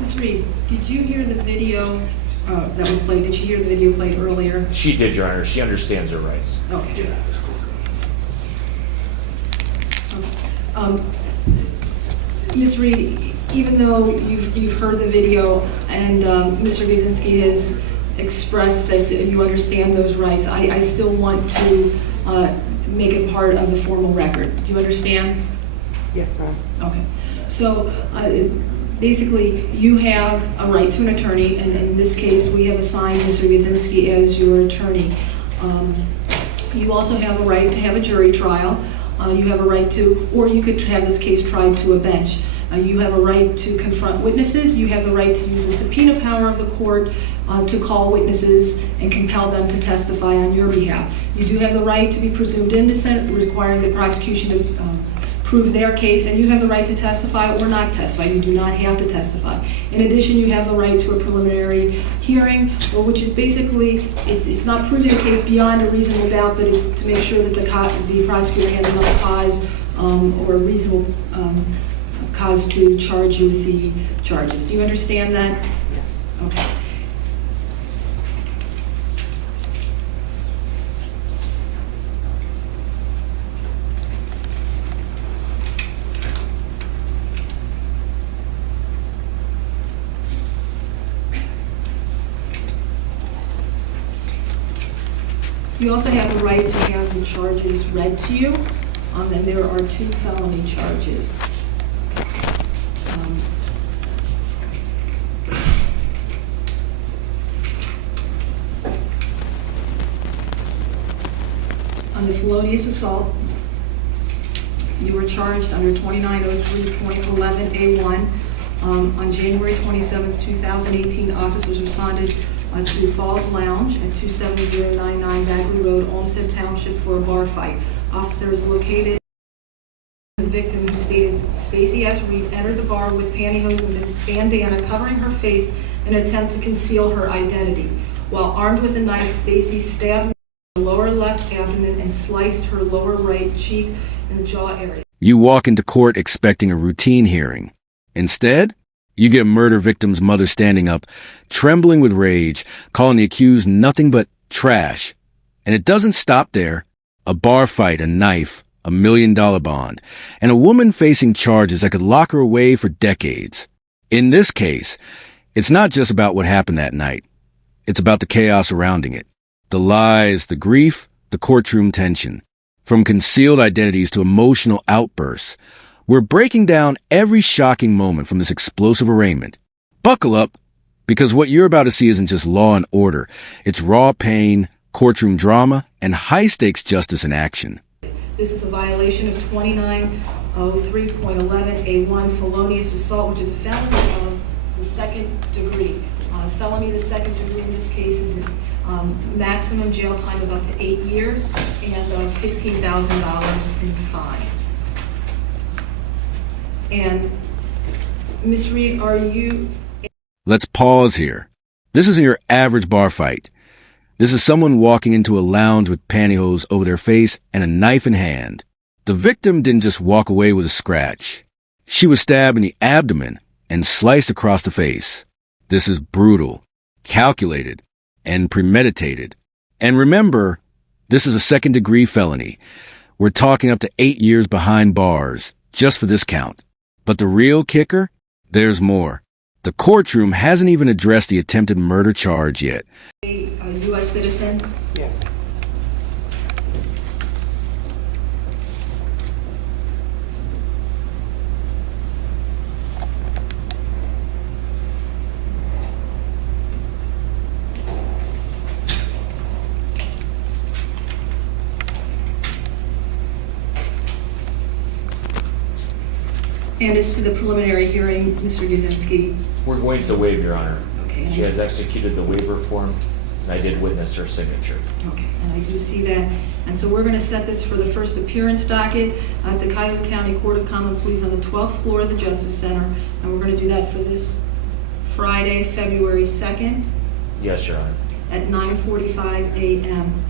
Ms. Reed, did you hear the video that was played? Did she hear the video played earlier? She did, Your Honor. She understands her rights. Okay. Ms. Reed, even though you've heard the video and Mr. Giesinski has expressed that you understand those rights, I still want to make it part of the formal record. Do you understand? Yes, ma'am. Okay. So basically, you have a right to an attorney, and in this case, we have assigned Mr. Giesinski as your attorney. You also have a right to have a jury trial. You have a right to, or you could have this case tried to a bench. You have a right to confront witnesses. You have the right to use the subpoena power of the court to call witnesses and compel them to testify on your behalf. You do have the right to be presumed innocent, requiring the prosecution to prove their case, and you have the right to testify or not testify. You do not have to testify. In addition, you have the right to a preliminary hearing, which is basically, it's not proving a case beyond a reasonable doubt, but it's to make sure that the prosecutor has enough cause or reasonable cause to charge you with the charges. Do you understand that? Yes. Okay. You also have the right to have the charges read to you, and there are 2 felony charges. On the felonious assault, you were charged under 2903.11A1. On January 27, 2018, officers responded to Falls Lounge at 27099 Bagley Road, Olmsted-township for a bar fight. Officers located the victim, who stated Stacy S. Reed, entered the bar with pantyhose and a bandana covering her face in an attempt to conceal her identity. While armed with a knife, Stacy stabbed her lower left abdomen and sliced her lower right cheek in the jaw area. You walk into court expecting a routine hearing. Instead, you get a murder victim's mother standing up, trembling with rage, calling the accused nothing but trash. And it doesn't stop there. A bar fight, a knife, $1 million bond, and a woman facing charges that could lock her away for decades. In this case, it's not just about what happened that night. It's about the chaos surrounding it. The lies, the grief, the courtroom tension. From concealed identities to emotional outbursts. We're breaking down every shocking moment from this explosive arraignment. Buckle up, because what you're about to see isn't just law and order. It's raw pain, courtroom drama, and high-stakes justice in action. This is a violation of 2903.11A1, felonious assault, which is a felony of the second degree. Felony of the second degree in this case is maximum jail time of up to 8 years and $15,000 in fine. And Ms. Reed, are you... Let's pause here. This isn't your average bar fight. This is someone walking into a lounge with pantyhose over their face and a knife in hand. The victim didn't just walk away with a scratch. She was stabbed in the abdomen and sliced across the face. This is brutal, calculated, and premeditated. And remember, this is a second-degree felony. We're talking up to 8 years behind bars, just for this count. But the real kicker? There's more. The courtroom hasn't even addressed the attempted murder charge yet. A U.S. citizen? Yes. And as to the preliminary hearing, Mr. Giesinski? We're going to waive, Your Honor. Okay. She has executed the waiver form, and I did witness her signature. Okay, and I do see that. And so we're going to set this for the first appearance docket at the Cuyahoga County Court of Common Pleas on the 12th floor of the Justice Center. And we're going to do that for this Friday, February 2nd. Yes, Your Honor. At 9:45 a.m.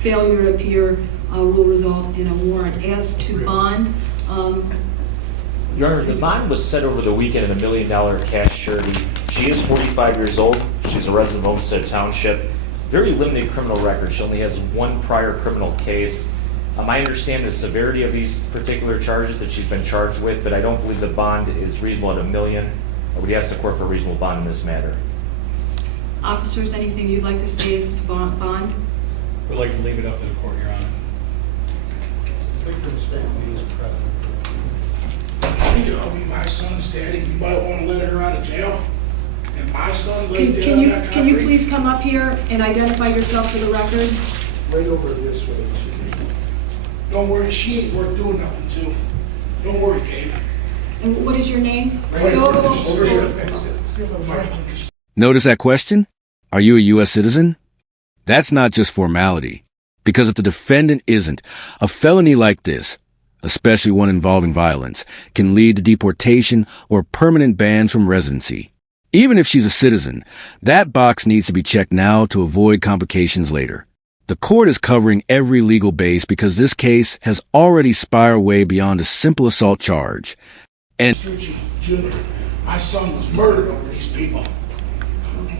Failure to appear will result in a warrant. As to bond, Your Honor, the bond was set over the weekend at $1 million cash surety. She is 45 years old. She's a resident of Olmsted-Township. Very limited criminal record. She only has one prior criminal case. I understand the severity of these particular charges that she's been charged with, but I don't believe the bond is reasonable at $1 million. I would ask the court for a reasonable bond in this matter. Officers, anything you'd like to say as to bond? We'd like to leave it up to the court, Your Honor. Victim's family is present. I'll be my son's daddy. You might want to let her out of jail. And my son laid dead on that Can you concrete. please come up here and identify yourself for the record? Right over this way. Don't worry, she ain't worth doing nothing to. Don't worry, Gabe. And what is your name? Right over here. Notice that question? Are you a U.S. citizen? That's not just formality. Because if the defendant isn't, a felony like this, especially one involving violence, can lead to deportation or permanent bans from residency. Even if she's a citizen, that box needs to be checked now to avoid complications later. The court is covering every legal base because this case has already spiraled way beyond a simple assault charge. And Junior, my son was murdered over these people. Okay.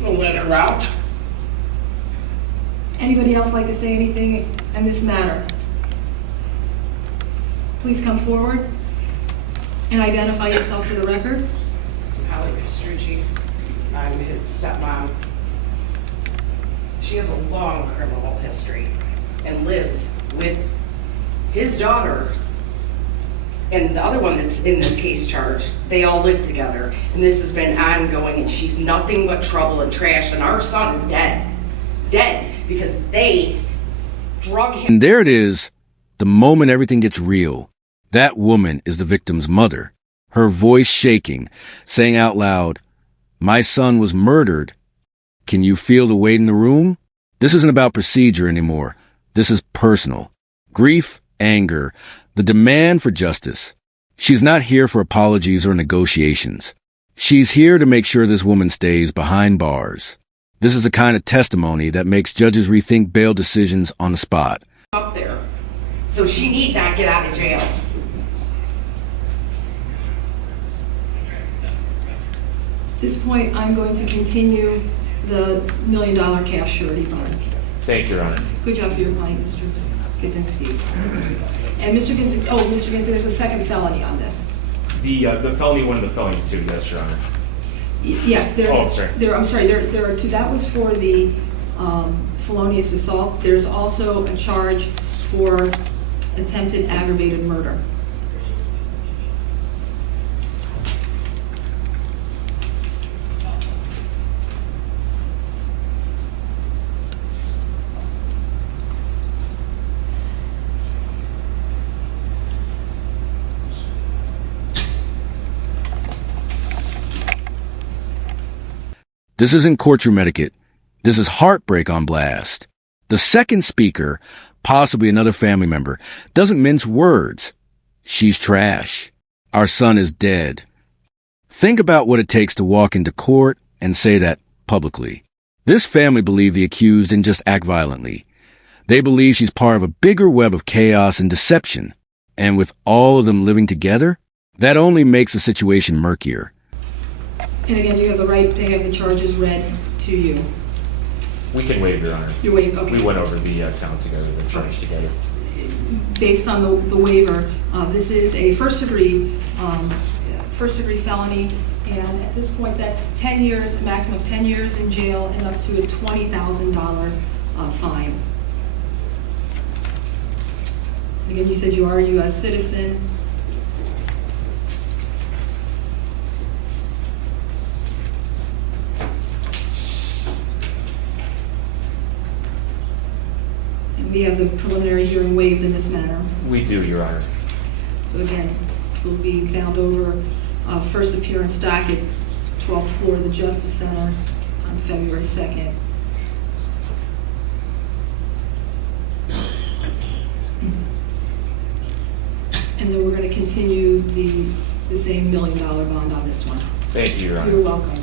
We'll let her out. Anybody else like to say anything in this matter? Please come forward and identify yourself for the record. Holly Castrucci. I'm his stepmom. She has a long criminal history and lives with his daughters and the other one that's in this case charged. They all live together, and this has been ongoing, and she's nothing but trouble and trash, and our son is dead. Dead because they drug him. And there it is, the moment everything gets real. That woman is the victim's mother, her voice shaking, saying out loud, "My son was murdered." Can you feel the weight in the room? This isn't about procedure anymore. This is personal. Grief, anger, the demand for justice. She's not here for apologies or negotiations. She's here to make sure this woman stays behind bars. This is the kind of testimony that makes judges rethink bail decisions on the spot. Up there. So she need not get out of jail. At this point, I'm going to continue the $1 million cash surety bond. Thank you, Your Honor. Good job for your client, Mr. Gidzinski. And Mr. Gidzinski, there's a second felony on this. The felony, one of the felonies too, yes, Your Honor. Yes, there. Oh, I'm sorry. There are two. That was for the felonious assault. There's also a charge for attempted aggravated murder. This isn't courtroom etiquette. This is heartbreak on blast. The second speaker, possibly another family member, doesn't mince words. She's trash. Our son is dead. Think about what it takes to walk into court and say that publicly. This family believe the accused didn't just act violently. They believe she's part of a bigger web of chaos and deception. And with all of them living together, that only makes the situation murkier. And again, you have the right to have the charges read to you. We can waive, Your Honor. You waive, okay. We went over the count together, the charge together. Based on the waiver, this is a first degree felony, and at this point, that's 10 years, a maximum of 10 years in jail, and up to a $20,000 fine. Again, you said you are a U.S. citizen. We have the preliminary hearing waived in this matter. We do, Your Honor. So again, this will be found over first appearance docket, 12th floor of the Justice Center on February 2nd. And then we're going to continue the same $1 million bond on this one. Thank you, Your Honor. You're welcome.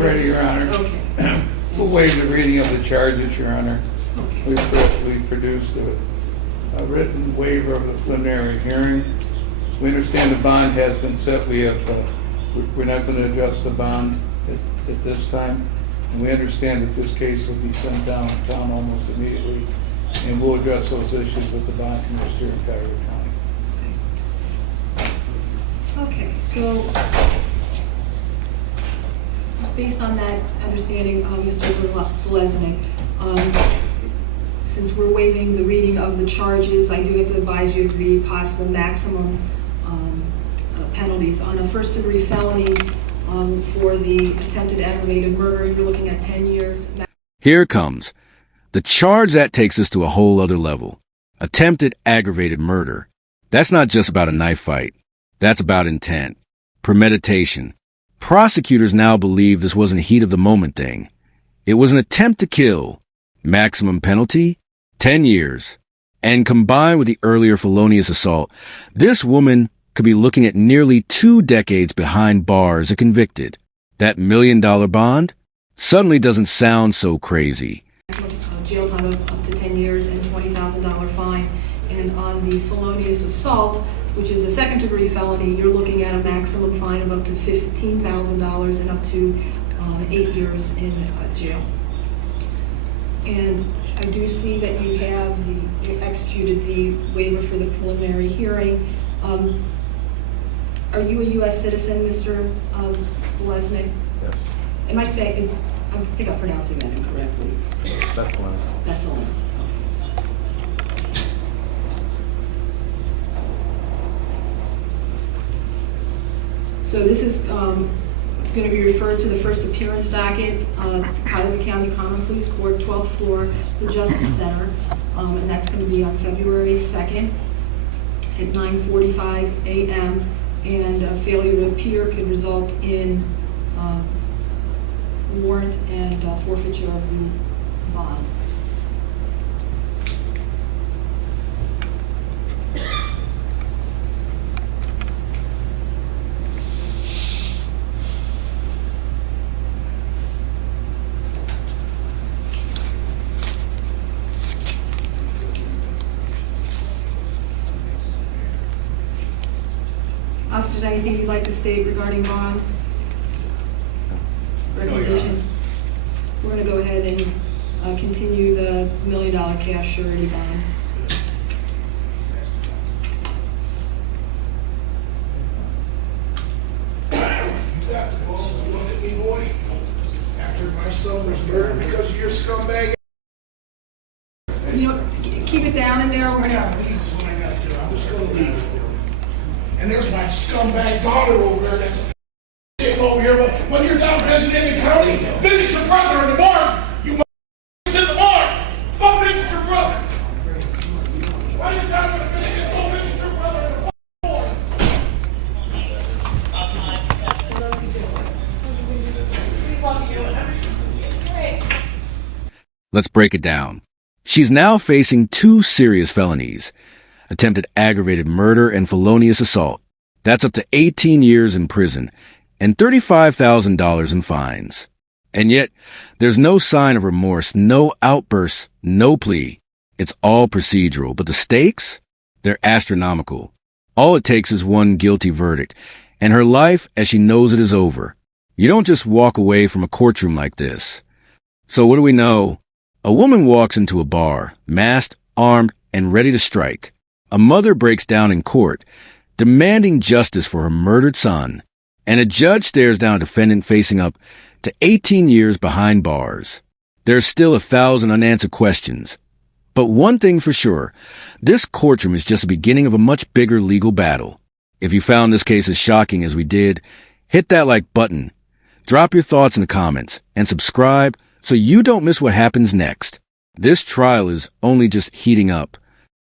ready, Your Honor. Okay. We'll waive the reading of the charges, Your Honor. Okay. We've produced a written waiver of the preliminary hearing. We understand the bond has been set. We're not going to adjust the bond at this time. And we understand that this case will be sent downtown almost immediately. And we'll address those issues with the bond commissioner in Cuyahoga County. Okay, so based on that understanding, Mr. Lesnick, since we're waiving the reading of the charges, I do have to advise you of the possible maximum penalties. On a first-degree felony for the attempted aggravated murder, you're looking at 10 years. Here it comes. The charge that takes us to a whole other level. Attempted aggravated murder. That's not just about a knife fight. That's about intent, premeditation. Prosecutors now believe this wasn't a heat-of-the-moment thing. It was an attempt to kill. Maximum penalty? 10 years. And combined with the earlier felonious assault, this woman could be looking at nearly 2 decades behind bars if convicted. That $1 million bond suddenly doesn't sound so crazy. Jail time of up to 10 years and $20,000 fine. And on the felonious assault, which is a second-degree felony, you're looking at a maximum fine of up to $15,000 and up to 8 years in jail. And I do see that you have you executed the waiver for the preliminary hearing. Are you a U.S. citizen, Mr. Lesnick? Yes, Am I saying? I think I'm pronouncing that incorrectly. that's the one. That's the one. So this is going to be referred to the first appearance docket, Cuyahoga County Common Pleas Court, 12th floor, the Justice Center, and that's going to be on February 2nd at 9:45 a.m. And failure to appear could result in warrant and forfeiture of the bond. Officers, anything you'd like to state regarding bond recommendations? We're going to go ahead and continue the $1 million cash surety bond. Look at me, boy. After my son was murdered because of your scumbag. You know, keep it down in there. We're I going gotta leave is what I gotta do. I'm just gonna leave. And there's my scumbag daughter over there that's sitting over here. When you're down visiting the county, visit your brother in the morgue. You must in the morgue. Go visit your brother. Why are you down with the go visit your brother in the morgue? Let's break it down. She's now facing 2 serious felonies. Attempted aggravated murder and felonious assault. That's up to 18 years in prison and $35,000 in fines. And yet, there's no sign of remorse, no outbursts, no plea. It's all procedural, but the stakes? They're astronomical. All it takes is one guilty verdict, and her life as she knows it is over. You don't just walk away from a courtroom like this. So what do we know? A woman walks into a bar, masked, armed, and ready to strike. A mother breaks down in court, demanding justice for her murdered son, and a judge stares down a defendant facing up to 18 years behind bars. There's still 1,000 unanswered questions. But one thing for sure, this courtroom is just the beginning of a much bigger legal battle. If you found this case as shocking as we did, hit that like button, drop your thoughts in the comments, and subscribe so you don't miss what happens next. This trial is only just heating up.